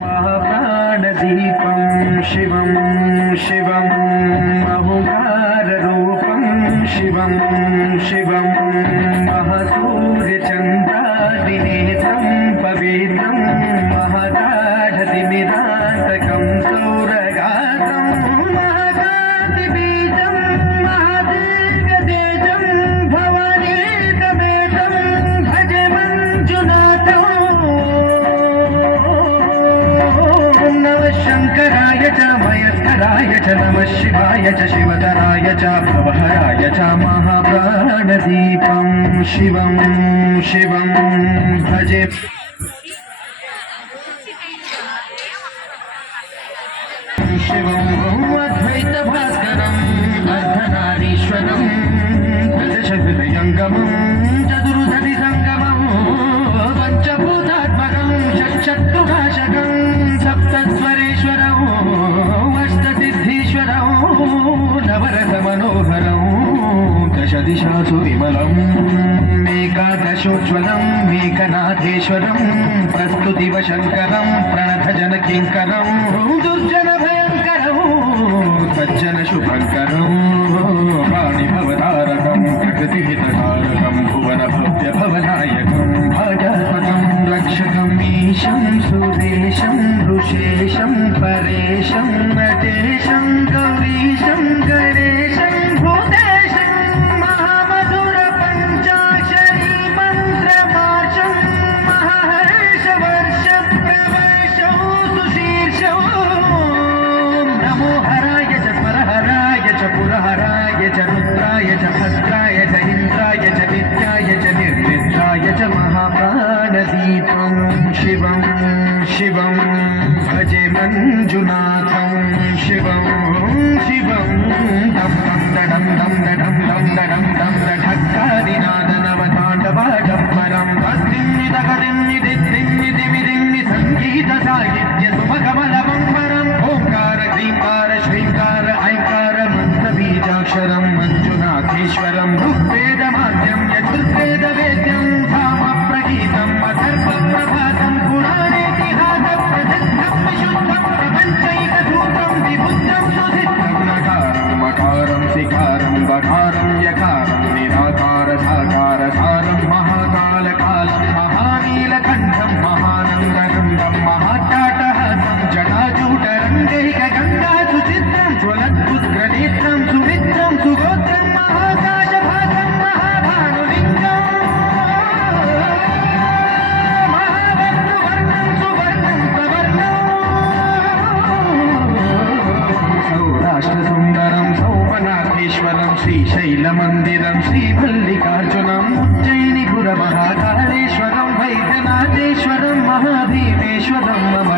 महाप्राणदीपं शिवं शिवं अहुंकाररूपं शिवं शिवं महसूर्यचन्द्रादिनेत्रं पवित्रं महदाढतिमिरान्तकं सौरगातं महाकातिबीजं महादीर्घतेजं भवानीतमेतं भजे मञ्जुनाथम् शंकराय च मयस्कराय च नमः शिवाय च शिवतराय च भवहराय च महाप्राणदीपं शिवं शिवं भजे शिवं अद्वैतभास्करम् अर्धनारीश्वरं दशहृदयङ्गमं चतुर्दधिसङ्गमं पञ्चभूतात्मकं षट्शत्रुनाशकं सप्तस्वरेश्वरं अष्टसिद्धीश्वरं नवरसमनोहरं दशदिशासु विमलं मेकादशोज्ज्वलं मेघनाथेश्वरं प्रस्तुतिवशङ्करं प्रणतजनकिङ्करं दुर्जनभयङ्करं सज्जनशुभङ्करं वाणिभवतारकं प्रकृतिहितकारकं भुवनभव्यभवनायकं भाजापदं रक्षकम् ईशं सुरेशं ऋषेशं परेशं नटेशं गौरीशं गणेशं भूतेशं महामधुरपञ्चाक्षरी मन्त्रमार्षं महाहर्षवर्षप्रवर्षं सुशीर्षं नमो हराय च परहराय च पुरहराय च रुद्राय च भद्राय च इन्द्राय च नित्याय च निर्निद्राय च महाप्राणदीपं शिवं शिवं भजे मञ्जुनाथं शिवं शिवं दं दं दडं दं दडं दं दडं दं दढक्कादिनादनवताण्डवाडम्बरं तस्तिन्निदगदिन्निदिद्दिन्निदिविदिन्नि सङ्गीतसाहित्यसुमकमलमम्बरम् ओङ्कार क्लीङ्कार श्रीङ्कार ऐङ्कार मन्त्रबीजाक्षरं मञ्जुनाथेश्वरं ऋग्वेदमाद्यं यजुर्वेदवेद्यं धामप्रगीतम् अथर्वप्रभातं पुराणेतिहासप्रसिद्धं विशुद्धं प्रपञ्चैकसूत्रं विबुद्धं सुसिद्धं नकारं मकारं सिकारं बकारं यकारं निराकार साकार सारं महाकालकालं महानीलकण्ठं महानन्दनन्दं महाट्टाटहासं जटाजूटरङ्गैकगङ्गासुचित्रं ज्वलद्पुत्रनेत्रं सुमित्रं सुगोत्रं महाकाशभासं महाभानुलिङ्गम् महावर्णवर्णं सुवर्णं सवर्णं सौराष्ट्रसुन्दरं सौमनाथेश्वरं श्रीशैलमन्दिरं श्रीमल्लिकार्जुनम् उज्जयिनिपुरमहाकालेश्वरं वैद्यनाथेश्वरं महाभीमेश्वरं मम